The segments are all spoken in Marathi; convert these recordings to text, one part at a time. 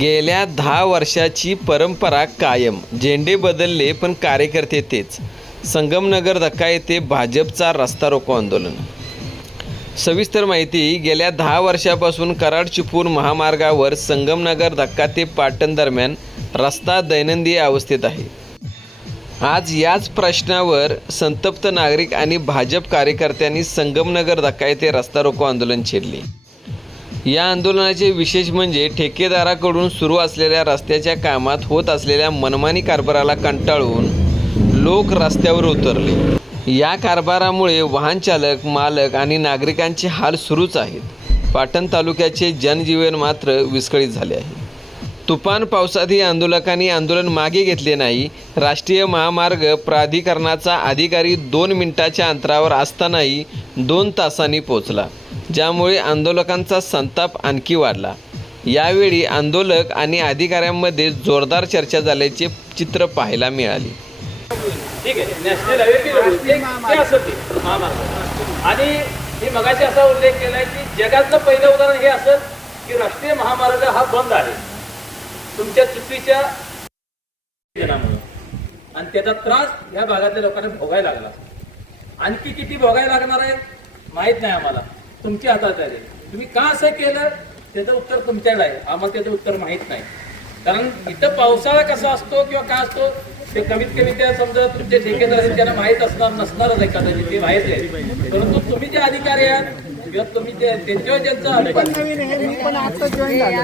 गेल्या दहा वर्षाची परंपरा कायम. झेंडे बदलले पण कार्यकर्ते तेच. संगमनगर धक्का येथे भाजपचा रस्ता रोको आंदोलन. सविस्तर माहिती गेल्या दहा वर्षापासून कराड चिपूर महामार्गावर संगमनगर धक्का ते पाटण दरम्यान रस्ता दैनंदिन अवस्थेत आहे. आज याच प्रश्नावर संतप्त नागरिक आणि भाजप कार्यकर्त्यांनी संगमनगर धक्का येथे रस्ता रोको आंदोलन छेडले. या आंदोलनाचे विशेष म्हणजे ठेकेदाराकडून सुरू असलेल्या रस्त्याच्या कामात होत असलेल्या मनमानी कारभाराला कंटाळून लोक रस्त्यावर उतरले. या कारभारामुळे वाहन चालक मालक आणि नागरिकांचे हाल सुरूच आहेत. पाटण तालुक्याचे जनजीवन मात्र विस्कळीत झाले आहे. तुफान पावसातही आंदोलकांनी आंदोलन मागे घेतले नाही. राष्ट्रीय महामार्ग प्राधिकरणाचा अधिकारी दोन मिनिटाच्या अंतरावर असतानाही दोन तासांनी पोचला ज्यामुळे आंदोलकांचा संताप आणखी वाढला. यावेळी आंदोलक आणि अधिकाऱ्यांमध्ये जोरदार चर्चा झाल्याचे चित्र पाहायला मिळाले. ठीक आहे. नॅशनल असं आणि मी मगाशी असा उल्लेख केलाय की जगातलं पहिलं उदाहरण हे असं की राष्ट्रीय महामार्ग हा बंद आहे. तुमच्या चुकीच्या आणि त्याचा त्रास या भागातल्या लोकांना भोगायला लागला. आणखी किती भोगायला लागणार आहे? माहीत नाही आम्हाला. तुमच्या हातात आहे. तुम्ही का असं केलं? त्याचं उत्तर तुमच्याकडे आहे आम्हाला त्याचं उत्तर माहीत नाही. कारण इथं पावसाळा कसा असतो किंवा काय असतो ते कमीत कमी त्या समजा तुमचे ठेकेदार आहेत त्यांना माहीत असणार नसणारच आहे कदाचित ते माहीत आहे परंतु तुम्ही जे अधिकारी आहात किंवा तुम्ही जे त्यांच्यावर ज्यांचं नाही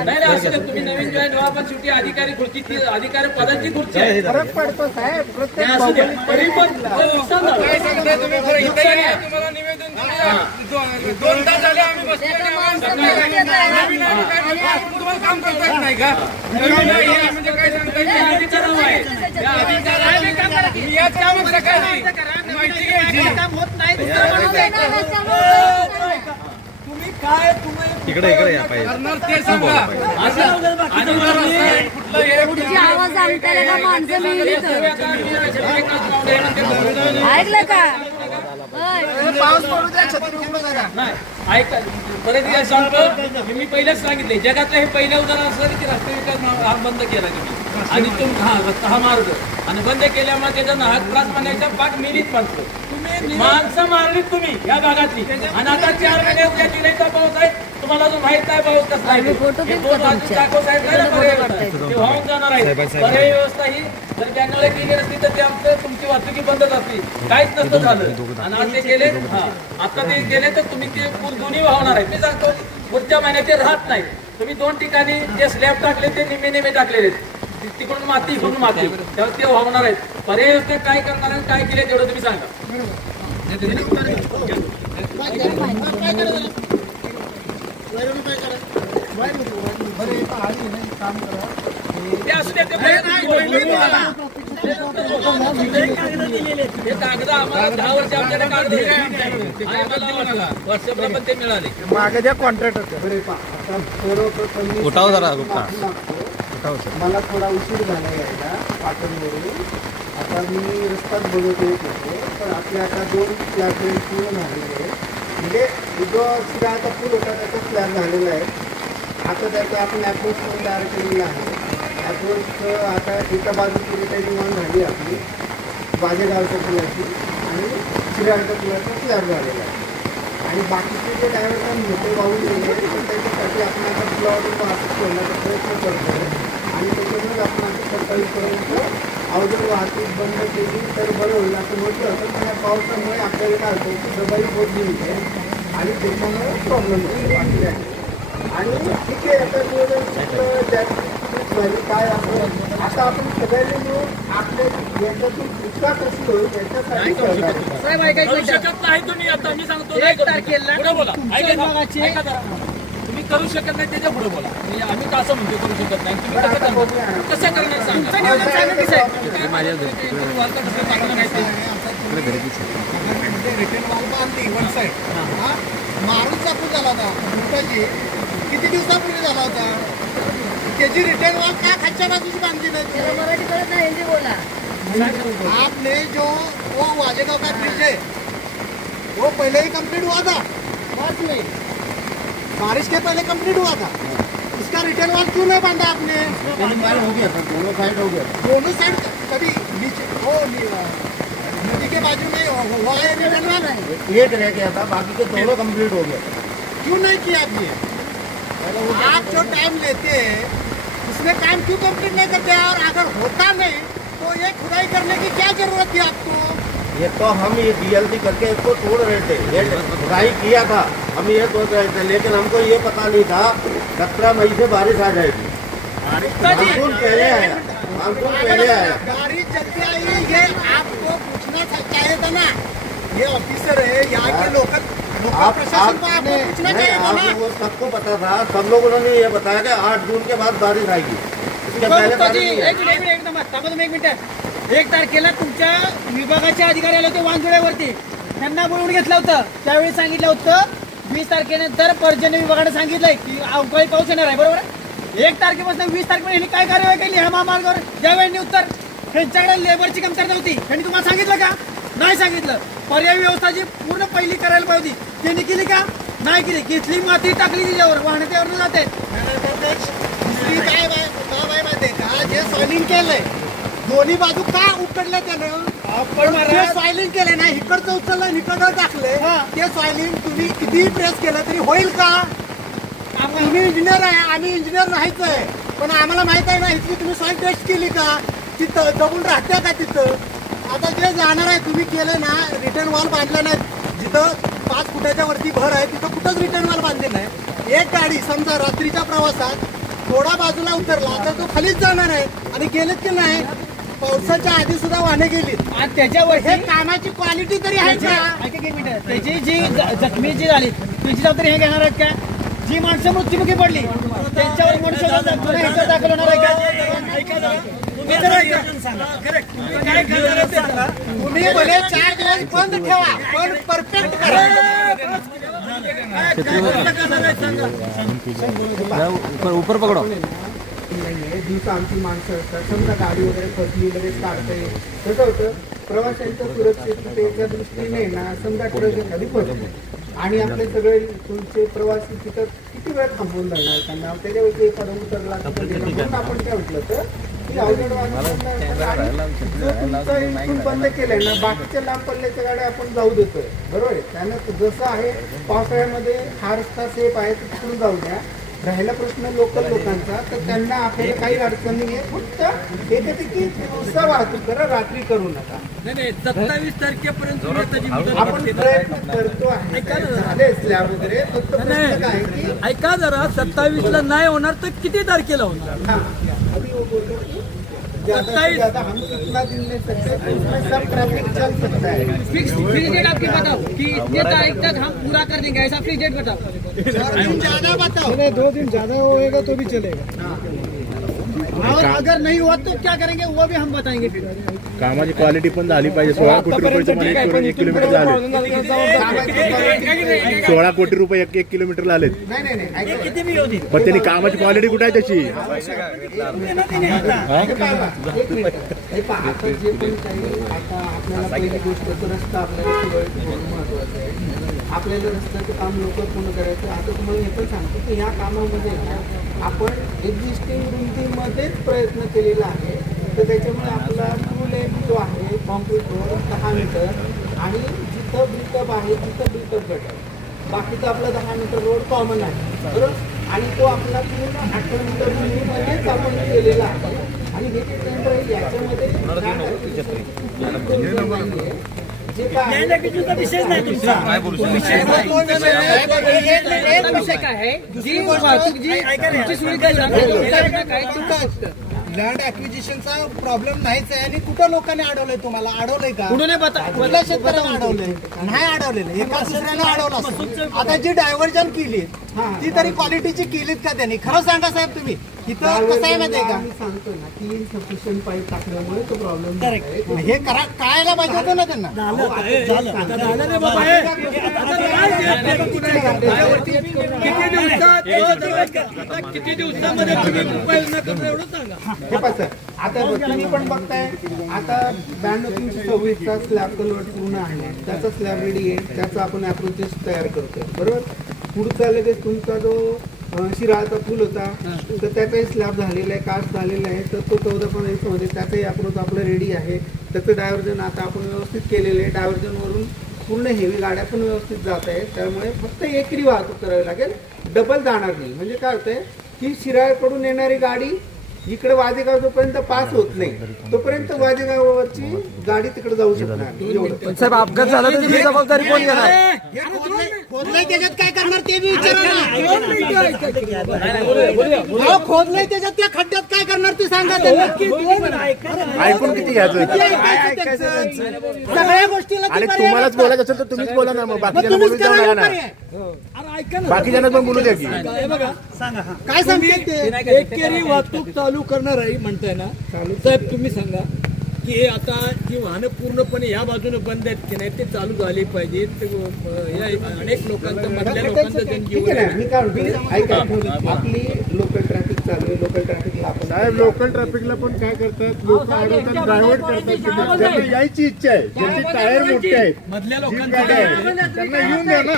नाही असं नाही. तुम्ही नवीन जॉईन व्हा पण शेवटी अधिकारी खुर्ची अधिकारी पदाची खुर्ची आहे. फरक पडतो साहेब. तरी पण नुकसान झालं. दोनदा झाले आम्ही तुम्हाला काम करता येत नाही का? हे म्हणजे काय सांगता हे. हे माहिती घ्यायची. तुम्ही काय हे माणसं मिळली तर. नाही ऐकलं का. पाऊस पडू द्या छत्री उघडू नका ऐका परत एकदा सांगतो मी पहिलेच सांगितले जगातलं हे पहिलं उदाहरण असं की राष्ट्रीय विकास महा- हा बंद केला तुम्ही. आणि तुम हा रस्ता हा मार्ग आणि बंद केल्यामुळे त्याचा नाहक त्रास पाण्याच्या पाठ मिलीत माणसं तुम्ही माणसं मारलीत तुम्ही या भागातली. आणि आता चार महिने उद्या जिल्ह्याचा पाऊस आहे. अजून माहीत नाही पाऊस कसा आहे फोटो हे साहेब नाही ना पर्याय. व्यवस्था. ते वाहून जाणार आहे. पर्याय व्यवस्था ही जर कॅनल केली नसती तर ते आमचं तुमची वाहतुकी बंदच असती. काहीच नसतं झालं. आणि आज ते गेले हा आता ते गेले तर तुम्ही ते पूल दोन्ही वाहणार आहे. मी सांगतो पुढच्या महिन्यात ते राहत नाही. तुम्ही दोन ठिकाणी जे स्लॅब टाकले ते निमे निमे टाकलेले तिकडून माती इकडून माती. त्यावर ते वाहणार आहेत. पर्याय व्यवस्था काय करणार आणि काय केले तेवढं तुम्ही सांगा. ते असू द्या कागद आम्हाला दहा वर्ष आमच्याकडे कागद दिले. आम्हाला पण ते मिळाले मागे द्या कॉन्ट्रॅक्टर उठाव मला थोडा उशीर झाला यायला पाटणवरून आता मी रस्ताच बघत येत होतो पण आपल्या आता दोन स्लॅब पूर्ण झालेले आहेत. म्हणजे उद्योगसुद्धा आता पूल होता त्याचा स्लॅब झालेला आहे. आता त्याचा आपण ॲप्रोच पण तयार केलेला आहे. ॲप्रोच आता एका बाजूची रिटायरिंग ऑन झाली आपली. बाजेगावच्या पुलाची आणि शिराळच्या पुलाचा स्लॅब झालेला आहे. आणि बाकीचे जे डायव्हर्जन होते वाहून गेले तर त्याच्यासाठी आपण आता पुलावरून वाहतूक करण्याचा प्रयत्न करतो आणि त्याच्यामुळे आपण आता सकाळीपर्यंत अवजड वाहतूक बंद केली तर बरं होईल. असं म्हटलं होतं पण या पावसामुळे आपल्याला काय होतं की दबाई होते आणि त्याच्यामुळे प्रॉब्लेम होतो. बाकी नाही. आणि ठीक आहे आता नियोजन चूक झाली काय आपण आता आपण सगळ्यांनी मिळून आपल्या याच्यातून इतका कशी होईल याच्यासाठी शकत नाही तुम्ही आता मी सांगतो नाही करू. तुम्ही करू शकत नाही त्याच्या पुढे बोला. मी- आम्ही का असं म्हणतो करू शकत नाही. तुम्ही कसं करणार? कसं करणार सांगा. हा मारून झाला होता किती दिवसापूर्वी झाला होता त्याची रिटर्न वॉल का खालच्या बाजूची बांधली नाही त्याला मराठी कळत नाही हिंदी बोला आपने जो वो वाजेगांव का ब्रिज है वो पहले ही कंप्लीट हुआ था। बाद में बारिश के पहले कंप्लीट हुआ था। इसका रिटर्न वाल क्यों नहीं बांधा आपने? हो गया सर दोनों साइड हो गया। दोनों साइड कभी नीचे ओ नदी के बाजू में हुआ है रिटर्न वाल एक रह गया था बाकी के दोनों कंप्लीट हो गए क्यों नहीं किया आप ये आप जो टाइम लेते हैं उसमें काम क्यों कंप्लीट नहीं करते और अगर होता नहीं तो ये खुदाई करने की क्या ज़रूरत थी आपको? ये तो हम ये डीएलसी करके इसको तोड़ रहे थे। ये खुदाई किया था। हम ये सोच रहे थे लेकिन हमको ये पता नहीं था सत्रह मई से बारिश आ जाएगी। मानसून पहले आया। मानसून पहले आया। जल्दी आई ये आपको पूछना था चाहिए था ना। ये ऑफिसर है यहाँ के लोकल लोकल आप आपने आप ना। सबको पता था। सब लोगों ने ये बताया कि आठ जून के बाद बारिश आएगी। इसके पहले बारिश एक मिनिट एक मिनिट। एक तारखेला तुमच्या विभागाच्या अधिकारी आले होते वांजुळ्यावरती त्यांना बोलवून घेतलं होतं. त्यावेळी सांगितलं होतं वीस तारखेनंतर पर्जन्य विभागाने सांगितलंय की अवकाळी पाऊस येणार आहे बरोबर? आहे? एक तारखेपासून वीस तारखेपर्यंत काय कार्यवाही केली? ह्या महामार्गावर ज्यावेळी उत्तर त्यांच्याकडे लेबरची कमतरता होती. त्यांनी तुम्हाला सांगितलं का? नाही सांगितलं. पर्यायी व्यवस्था जी पूर्ण पहिली करायला पाहिजे होती त्यांनी केली का? नाही केली. घेतली माती टाकली तिच्यावर वाहन त्यावर जाते. काय बाय बाय माहिती आहे का? जे सॉलिंग केलंय दोन्ही बाजू का उकडलं त्यानं? जे सॉइलिंग केलंय ना इकडचं उचललं इकडं टाकलंय हा. ते सॉइलिंग तुम्ही किती प्रेस केलं तरी होईल का? तुम्ही इंजिनियर आहे आम्ही इंजिनियर आहे पण आम्हाला माहीत आहे ना इथली तुम्ही सॉइल टेस्ट केली का? तिथं जगून राहत्या का तिथं? आता जे जाणार आहे तुम्ही केलं ना रिटर्न वॉल बांधला नाही. जिथं पाच फुटाच्या वरती भर आहे तिथं कुठंच रिटर्न वॉल बांधलेलं आहे एक गाडी समजा रात्रीच्या प्रवासात थोडा बाजूला उतरला तर तो खालीच जाणार आहे. आणि गेलेत की नाही? पावसाच्या आधी सुद्धा वाहने गेली. आणि त्याच्यावर हे कामाची क्वालिटी तरी आहे का? ऐका की एक मिनिट. त्याची जी ज- जखमी जी झाली त्याची जबाबदारी हे घेणार आहेत का? जी माणसं मृत्युमुखी पडली त्यांच्यावर मनुष्य दाखल होणार आहे का? ऐका जरा. तुम्ही जरा ऐका. तुम्ही काय करणार आहे ते सांगा. तुम्ही भले चार दिवस बंद ठेवा पण परफेक्ट करा. नाहीये. दिवसा आमची माणसं असतात. समजा गाडी वगैरे फसली लगेच काढता येईल. कसं होतं प्रवाशांच्या सुरक्षिततेच्या दृष्टीने ना समजा ट्रक एखादी फसली आणि आपले सगळे तुमचे प्रवासी तिथं किती वेळ थांबवून जाणार? त्यांना त्याच्यावरती एखादा उतरला. म्हणून आपण काय म्हटलं तर बंद केलंय ना बाकीच्या लांब पल्ल्याच्या गाड्या आपण जाऊ देतोय. बरोबर आहे? त्यानं जसं आहे पावसाळ्यामध्ये हा रस्ता सेफ आहे तिकडून जाऊ द्या. राहिला प्रश्न लोकल लोकांचा तर त्यांना आपल्याला काही अडचण नाही आहे फक्त एकापैकी दिवसा वाहतूक करा रात्री करू नका. नाही नाही सत्तावीस तारखेपर्यंत आपण. प्रयत्न करतो आहे. झाले स्लॅब वगैरे फक्त प्रश्न काय आहे की ऐका जरा सत्तावीस ला नाही होणार तर किती तारखेला होणार? ज्यादा हम कितना दिन ले सकते हैं उसमें सब ट्रैफिक चल सकता है? फिक्स फिक्स डेट आपकी बताओ कि इतने तारीख तक हम पूरा कर देंगे ऐसा फिक्स डेट बताओ। ज्यादा बताओ। दो दिन ज्यादा होएगा तो भी चलेगा। अगर नहीं हुआ तो क्या करेंगे? वो भी हम बताएंगे फिर। कामाची क्वालिटी पण झाली पाहिजे. सोळा कोटी रुपये तुम्हाला एक किलो- एक किलोमीटर झाले. सोळा कोटी रुपये एक एक किलोमीटरला आलेत नाही नाही नाही ऐका. किती भी होती पण त्यांनी कामाची क्वालिटी कुठे आहे त्याची? पहा, एक मिनिट. हे पहा, आता जे पण काही आता आपल्याला पहिली गोष्ट तर रस्ता आपल्याला सुरळीत होणं महत्वाचं आहे. आपल्याला रस्त्याचं काम लवकर पूर्ण करायचं आहे. आता तुम्हाला हे पण सांगतो की ह्या कामामध्ये ना आपण एक्झिस्टिंग रुंदीमध्येच प्रयत्न केलेला आहे. तर त्याच्यामुळे आपला टू लेन जो आहे रोड दहा मीटर आणि जिथं ब्रिकअप आहे तिथं ब्रिकअप गटर बाकीचा आपला दहा मीटर रोड कॉमन आहे बरोबर? आणि तो आपला पूर्ण अठरा मीटर मध्येच आपण केलेला आहे. आणि हे जे टेंडर आहे याच्यामध्ये नाहीये. जे काय आहे, विषय नाही तुमचा विषय काय आहे जी वाहतूक जी तुमची सुविधा आहे, काय लँड ऍक्विजिशनचा प्रॉब्लेम नाहीच आहे आणि कुठं लोकांनी अडवलंय तुम्हाला? अडवलंय का? कुठून कुठल्या शेतकऱ्याला अडवलंय? नाही अडवलेलं. एका दुसऱ्याला अडवलं असतं. आता जी डायव्हर्जन केली ती तरी क्वालिटीची केलीत का त्यांनी? खरं सांगा साहेब तुम्ही. इथं कसं आहे माहितीये का आम्ही सांगतो ना की इनसफिशियंट पाईप टाकल्यामुळे तो प्रॉब्लेम हे करा करायला पाहिजे होतं ना त्यांना किती दिवसात किती दिवसामध्ये तुम्ही मोबाईल न करून एवढं सांगा हे पहा सर आता तुम्ही पण बघताय आता ब्याण्णव तीनशे सव्वीसचा स्लॅब कन्वर्ट पूर्ण आहे त्याचा स्लॅब रेडी आहे त्याचा आपण अप्रोचेस तयार करतोय बरोबर पुढचा लगेच तुमचा जो शिराळाचा पूल होता. तर त्याचाही स्लॅब झालेला आहे कास्ट झालेला आहे. तर तो चौदा पंधरा दिवसामध्ये त्याचाही अप्रोच आपलं रेडी आहे. त्याचं डायव्हर्जन आता आपण व्यवस्थित केलेलं आहे. डायव्हर्जनवरून पूर्ण हेवी गाड्या पण व्यवस्थित जात आहेत. त्यामुळे फक्त एकरी वाहतूक करावी लागेल. डबल जाणार नाही. म्हणजे काय होतंय? की शिराळकडून येणारी गाडी इकडे वाजेगाव जोपर्यंत पास होत नाही तोपर्यंत वाजेगावावरची गाडी तिकडे जाऊ शकणार नाही. एवढं साहेब अपघात झाला तर जबाबदारी कोण घेणार खोदलंय त्याच्यात काय करणार ते बी विचारा ना खोदलंय त्याच्यात त्या खड्ड्यात काय करणार ते सांगा त्यांना ऐकून किती घ्यायचं किती ऐकायचं त्यांचं? सगळ्या गोष्टीला ती आणि पर्याय तुम्हालाच. बोलायचं असेल तर तुम्हीच बोला ना मग तुम्हीच बोलू करा नका ना ना पर्याय. अरे ऐका ना. बाकीच्यांना पण बोलू द्या की हे बघा काय सांगते ते एकेरी वाहतूक चालू करणार आहे म्हणताय ना साहेब तुम्ही सांगा की हे आता जी वाहनं पूर्णपणे या बाजूने बंद आहेत की नाही ते चालू झाली पाहिजेत या अनेक लोकांचं मधल्या लोकांचं जनजीवन आपली लोकल ट्रॅफिक चालू आहे लोकल ट्रॅफिकला आपण साहेब लोकल ट्रॅफिकला पण काय करतात? लोक अडवतात डायव्हर्ट करतात त्यांना यायची इच्छा आहे. ज्यांची टायर मोठे आहेत मधल्या त्यांना येऊन द्या ना.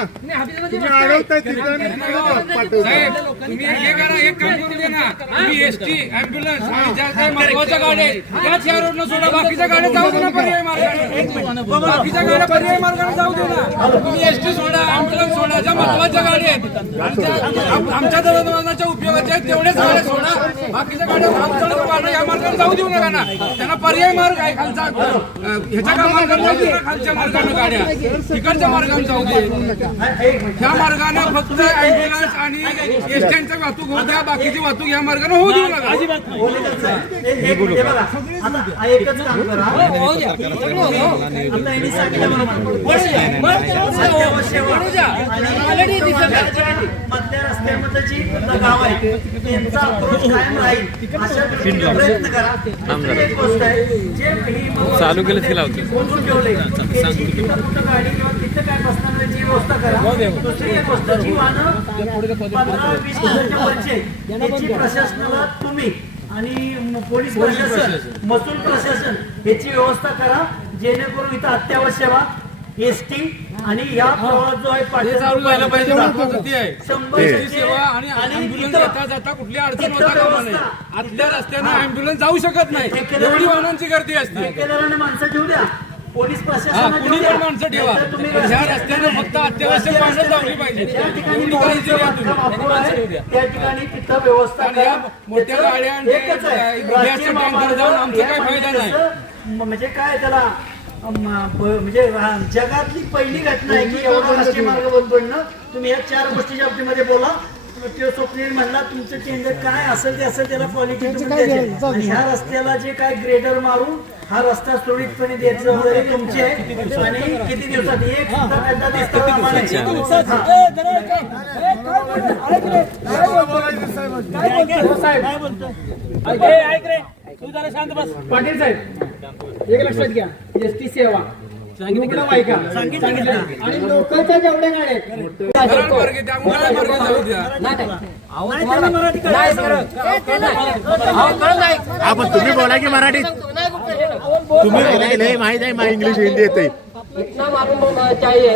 तुम्ही अडवताय तिथं आणि तिकडे पाठवताय तुम्ही हे करा एक काम करू दे ना. तुम्ही एसटी अँब्युलन्स आणि ज्या काही महत्त्वाच्या गाड्या आहेत त्याच या रोडनं सोडा बाकीच्या गाड्या जाऊ दे ना पर्याय मार्गाने. बाकीच्या गाड्या पर्याय मार्गाने जाऊ दे ना. तुम्ही एसटी सोडा सोडा ज्या महत्त्वाच्या गाड्या आहेत. आमच्या आम- आमच्या दळणवळणाच्या तेवढ्याच गाड्या सोडा बाकीच्या गाड्या या मार्गाने जाऊ देऊ नका ना त्यांना पर्याय मार्ग आहे खालचा ह्याच्या का मार्गाने जाऊ दे ना खालच्या मार्गाने गाड्या तिकडच्या मार्गाने जाऊ दे ह्या मार्गाने फक्त अँब्युलन्स आणि एसट्यांचं वाहतूक होऊ द्या बाकीची वाहतूक ह्या मार्गाने होऊ देऊ नका मधल्या रस्त्यामधलं जी गाव आहे त्यांचा कायम राहील अशा प्रयत्न करा दुसरी एक गोष्ट आहे जे ही चालू केलं तिला लावते. त्याची कुठं गाडी किंवा तिथं काय व्यवस्था करा दुसरी एक गोष्ट जी पंधरा वीस हजारच्या वरची प्रशासनाला तुम्ही आणि पोलीस प्रशासन महसूल प्रशासन याची व्यवस्था करा जेणेकरून इथं अत्यावश्यक एस टी आणि या प्रवास जो आहे हे चालू पाहिजे आहे. सेवा आणि तिथं- येता जाता कुठली अडचण होता कामा व्यवस्था. आतल्या रस्त्यानं अँब्युलन्स जाऊ शकत नाही. एवढी वाहनांची गर्दी असते. ठेकेदारांना माणसं घेऊ द्या. पोलीस हा प्रशासनाला कुणी घेऊ द्या. पण माणसं ठेवा. नाहीतर तुम्ही पण ह्या रस्त्यानं फक्त अत्यावश्यक वाहनं लावली पाहिजे ज्या ठिकाणी एवढी काळजी पोलीसचं घ्या बांधकाम तुम्ही. अपुरं माणसं आहे, ठेवू द्या. त्या ठिकाणी तिथं व्यवस्था आणि या करा. मोठ्या गाड्या आणि एकच आहे. गॅसच्या राष्ट्रीय टँकर महामार्ग जाऊन आमचं काही म्हणजे फायदा नाही. म्हणजे काय त्याला? म्हणजे जगातली पहिली घटना आहे की एवढा राष्ट्रीय मार्ग बंद पडणं तुम्ही या चार गोष्टीच्या बाबतीमध्ये बोला. तो स्वप्नील म्हणला तुमचं टेंडर काय असेल ते असेल त्याला क्वालिटी आणि ह्या रस्त्याला जे काय ग्रेडर मारून हा रस्ता सुरळीतपणे द्यायची तुमची. आहे आणि किती दिवसात? एक सुद्धा खड्डा दिसता. पाटील साहेब एक लक्षात घ्या एस टी सेवा आणि लोकलच्या जेवढ्या गाड्या तुम्ही बोला की मराठीत. तुम्ही बोला की लय माहीत आहे मला इंग्लिश हिंदी येते. इतना मालूम होना चाहिए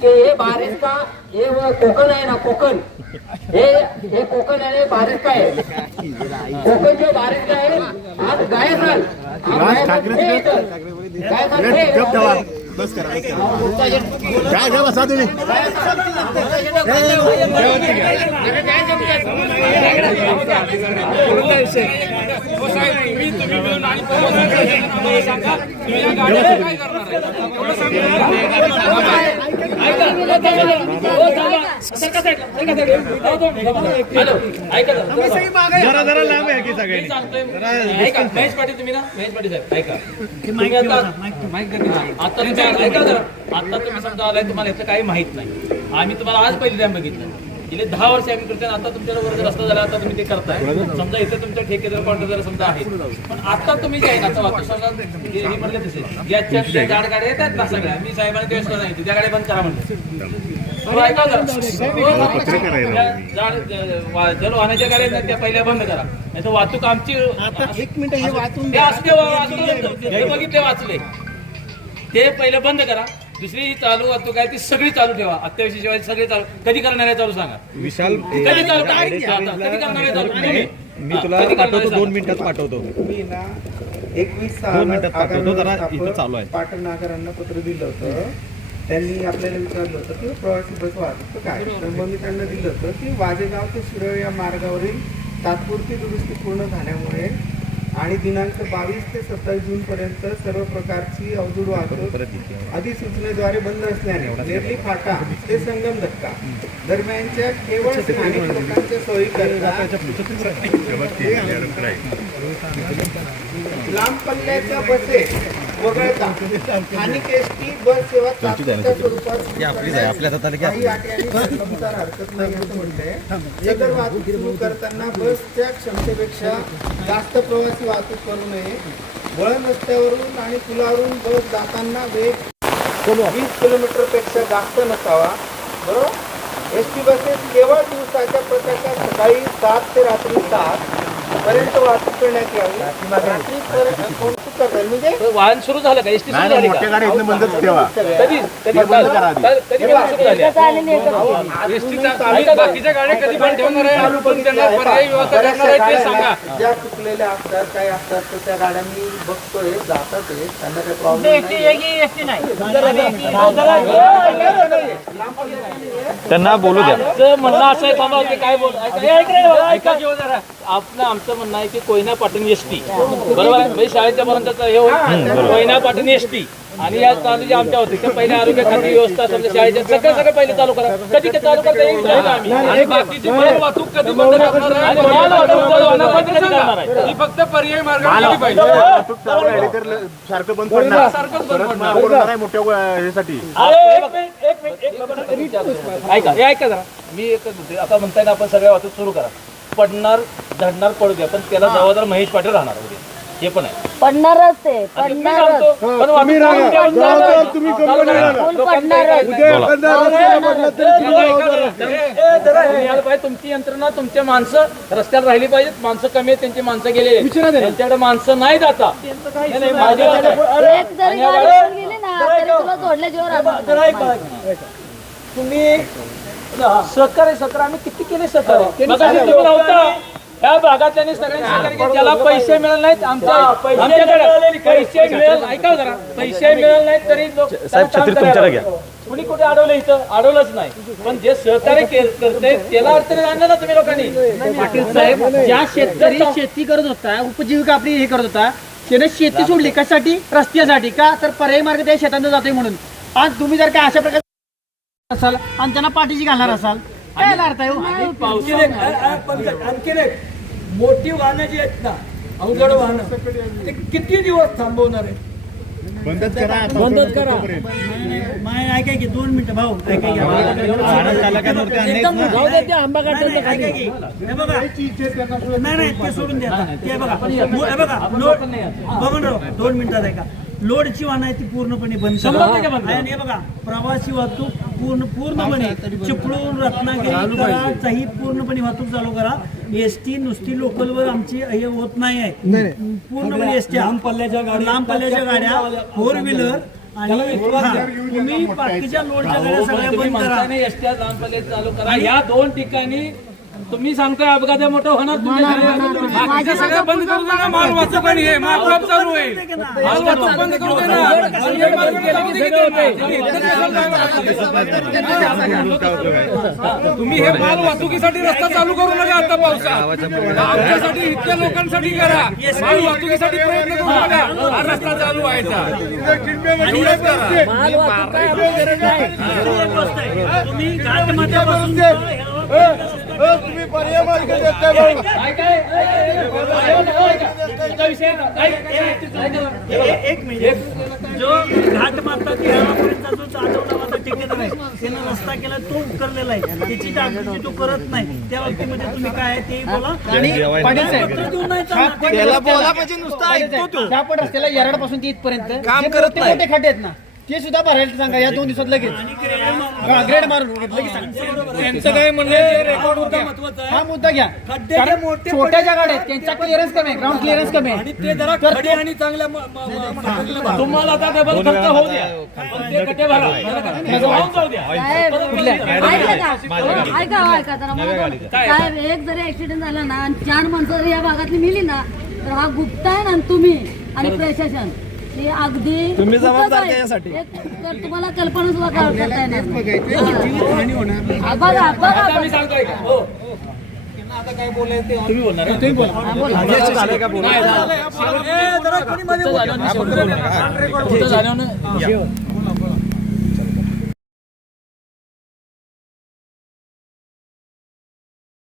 कि ये बारिश का ये वो कोकण है ना कोकण. ये ये कोकण है बारिश का है कोकण जो बारिश का है आज गाय साल आज गाय साल ठाकरे थे इधर. गाय साल थे गप दवा बस करा काय घ्या बसा तुम्ही हो साहेब, तुम्ही तुम्ही? मिळून आणि प्रवासाचं हे आम्हाला सांगा. तुम्ही या गाड्या काय करणार? आहे एवढं जरा जरा लांब आहे की सगळे? ऐका महेश पाटील तुम्ही ना? महेश पाटील साहेब ऐका. तुम्ही आता तुम्ही ऐका जरा. आता तुम्ही समजा आलाय तुम्हाला याचं काही माहीत नाही. आम्ही तुम्हाला आज पहिली टाइम बघितलं. गेले दहा वर्ष आम्ही करतोय आता तुमच्याला वर्ग रस्ता झाला आता तुम्ही ते करताय. समजा इथे तुमच्या ठेकेदार कॉन्ट्रॅक्टर समजा आहेत. पण आता तुम्ही जे आहे ना शासन हे हे म्हणले तसे गॅसच्या ज्या जाड गाड्या येतात ना सगळ्या मी साहेबांनी तेच सांगितलं त्या गाड्या बंद करा म्हणलं. हो, ऐका जरा. हो, त्या जाड ज- वा- जल वाहनाच्या गाड्या आहेत ना, त्या पहिल्या बंद करा. नाही तर वाहतूक आमची एक मिनिट हे वाचून ते हे बघितले वाचले. ते पहिलं बंद करा. दुसरी ही चालू वाहतूक आहे ती सगळी चालू ठेवा. अत्यावश्यक सेवा सगळी चालू. कधी करणार आहे चालू सांगा. विशाल कधी चालू? कधी करणार आहे चालू? तुम्ही? मी हा, तुला कधी करणार आहे पाठवतो. दोन मिनिटात पाठवतो. मी ना एकवीस दोन मिनिटात पाठवतो, जरा इथं चालू आहे. पाटण नागरांना पत्र दिलं होतं. त्यांनी आपल्याला विचारलं होतं की प्रवासी बस वाहतूक काय? तर मग मी त्यांना दिलं होतं की वाजेगाव ते शिरोळ या मार्गावरील तात्पुरती दुरुस्ती पूर्ण झाल्यामुळे आणि दिनांक बावीस ते सत्तावीस जून पर्यंत सर्व प्रकारची अवजड वाहतूक अधिसूचनेद्वारे बंद असल्याने नेरली फाटा ते संगम धक्का. दरम्यानच्या केवळ स्थानिक लोकांच्या सोयीकरिता लांब पल्ल्याच्या बसेस वगळता. स्थानिक एस टी बस सेवा तात्पुरत्या स्वरूपात काही अटी हरकत नाही असं म्हणलंय सदर वाहतूक सुरू करताना बसच्या क्षमतेपेक्षा जास्त प्रवासी वाहतूक करू नये. वळण रस्त्यावरून आणि पुलावरून बस जाताना वेग वीस किलोमीटरपेक्षा जास्त नसावा. बरोबर? एस टी बसेस केवळ दिवसाच्या प्रत्यक्षात सकाळी सात ते रात्री सात पर्यंत वाहतूक करण्यात यावी. रात्री म्हणजे वाहन सुरू झालं का? एसटी सुरू झाली मोठ्या का? गाड्या इथनं बंदच ठेवा. कधी कधी बंद करा आधी. कधी केव्हा सुरू झाली? बाकीच्या गाड्या कधी पण ठेवणार आहे पण त्यांना पर्यायी व्यवस्था करणार आहे ते सांगा. ज्या चुकलेल्या असतात काही असतात तर त्या गाड्या मी बघतोय जातात. त्यांना काही प्रॉब्लेम त्यांना बोलू द्या. आमचं म्हणणं असं आहे थांबा ते काय बोल ऐका हे ऐका रे बाबा, ऐका. की हो जरा. आपलं आमचं म्हणणं आहे की कोयना पाटण एस टी बरोबर आहे? म्हणजे शाळेच्या पर्यंत हे होईल कोयना पाटण एस टी. आणि या चालू जे आमच्या होते ते पहिले आरोग्य खाती व्यवस्था समजा शाळेच्या सगळं सगळं पहिले चालू करा. कधी ते चालू करता येईल? आम्ही. आणि बाकीची माल वाहतूक कधी बंद करणार आहे? आणि माल वाहतूक चालू बंद कधी करणार आहे? ही फक्त पर्यायी मार्गाने पाहिजे. सारखं बंद पडणार. सारखंच बंद मोठ्या ह्यासाठी. ऐका हे ऐका जरा. मी एकच आता म्हणताय ना आपण सगळ्या वाहतूक सुरू करा. पडणार झडणार पडू द्या पण त्याला जबाबदार महेश पाटील राहणार. उद्या हे पण आहे. पडणारच ते मी पडणारच सांगतो, पण वाहतूक चालू ठेवून जबाबदार तुम्ही कंपनीला फुल पडणारच उद्या एखादा रस्त्याला पडला तरी तुम्ही यायला पाहिजे तुमची यंत्रणा तुमच्या माणसं रस्त्यावर राहिली पाहिजेत माणसं कमी आहेत त्यांची माणसं गेले त्यांच्याकडे माणसं नाही जाता. नाही, नाही, माझी वाट आहे. एक जरी गाडी घेऊन गेली ना तरी तुला जोडल्या जीवर आणणार. तुम्ही सहकार्य सहकार्य आम्ही किती केले सहकार्य? मगाशी तुम्ही नव्हता या भागातल्यानी सगळ्यांनी सहकार्य केलं. ज्याला पैसे मिळाले नाहीत आमच्या आमच्याकडे पैसे मिळेल ऐका जरा. पैसे मिळाले नाहीत तरी लोक साहेब, छत्री तुमच्याकडे घ्या. कुणी कुठे अडवलं इथं? अडवलंच नाही. पण जे सहकार्य के- करते त्याला अडचणी आणलं ना तुम्ही लोकांनी. पाटील साहेब ज्या शेतकरी शेती करत होता उपजीविका आपली हे करत होता त्याने शेती सोडली कशासाठी? रस्त्यासाठी का? तर पर्यायी मार्ग त्या शेतांना जातोय म्हणून. आज तुम्ही जर काय अशा प्रकारे असाल आणि त्यांना पाठीशी घालणार असाल काय अर्थ आहे हो? आणखी एक अ- अ- पंकज, आणखी एक मोठी वाहनं जी आहेत ना अवजड वाहनं ते किती दिवस थांबवणार आहे बंदच करा बंदच करा. माय ऐका की दोन मिनिटं भाऊ ऐका की. एकदम जाऊ दे ते आंबा काढतात ऐका की. हे बघा. नाही नाही ते सोडून द्या ते बघा. मो- हे बघा लोड दोन मिनिटात ऐका. लोडची वाहनं आहे ती पूर्णपणे बंद करा. आणि हे बघा प्रवासी वाहतूक पूर्ण पूर्णपणे चिपळूण रत्नागिरी पूर्णपणे वाहतूक चालू करा. एस टी नुसती लोकलवर आमची हे होत नाही आहे. पूर्णपणे एस टी लांब पल्ल्याच्या गाड्या लांब पल्ल्याच्या गाड्या फोर व्हीलर आणि तुम्ही बाकीच्या लोडच्या गाड्या सगळ्या बंद करा. एसट्या लांब पल्ल्यात चालू करा. या दोन ठिकाणी तुम्ही सांगताय अपघात मोठं होणार सगळं बंद करू दे ना माल वाहतूक आणि हे माल चालू होईल माल वाहतूक बंद तुम्ही. हे माल वाहतुकीसाठी रस्ता चालू करू नका आता पावसात. आमच्यासाठी इतक्या लोकांसाठी करा. माल वाहतुकीसाठी प्रयत्न करू नका. हा रस्ता चालू व्हायचा. तुम्ही तुम्ही पर्याय मार्ग देताय भाऊ. एक मिनिट जो घाट माता खेळापर्यंतचा जो जाधव नावाचा ठेकेदार आहे त्यानं रस्ता केला तो उकरलेला आहे. त्याची जागृती तो करत नाही. त्या बाबतीमध्ये तुम्ही काय आहे ते बोला. आणि पत्र देऊन नाही चालणार. त्याला बोला म्हणजे नुसतं ऐकतो तू. त्या पण रस्त्याला येराडपासून ते इथपर्यंत. काम करत मोठे आहेत ना ते सुद्धा भरायला सांगा या दोन दिवसात लगेच. हा, ग्रेड मारून लगेच सांगा. त्यांचं काय म्हणणं आहे, रेकॉर्ड होता महत्त्वाचा हा आहे मुद्दा घ्या. खड्डे कारण जे मोठे छोट्या ज्या गाड्या आहेत त्यांचा क्लिअरन्स कमी आहे ग्राउंड क्लिअरन्स कमी आणि आहे ते जरा तर खडे आणि चांगल्या म- म- म- material नं तुम्हाला आता डबल खर्च होऊ द्या. पण ते कटे भरा. त्याला वाहून जाऊ द्या साहेब ऐका का ऐका हो, ऐका जरा मला बोला. साहेब एक जरी ऍक्सिडेंट झाला ना आणि चार माणसं जरी या भागातली मिली ना तर हा गुप्ता आहे ना तुम्ही आणि प्रशासन. हे अगदी तुम्ही जबाबदार तर तुम्हाला कल्पना सुद्धा कर- करता येणार नाही. बघायचं जीवित होणार नाही. हा, बघा बघा. बघा. बोला. ए,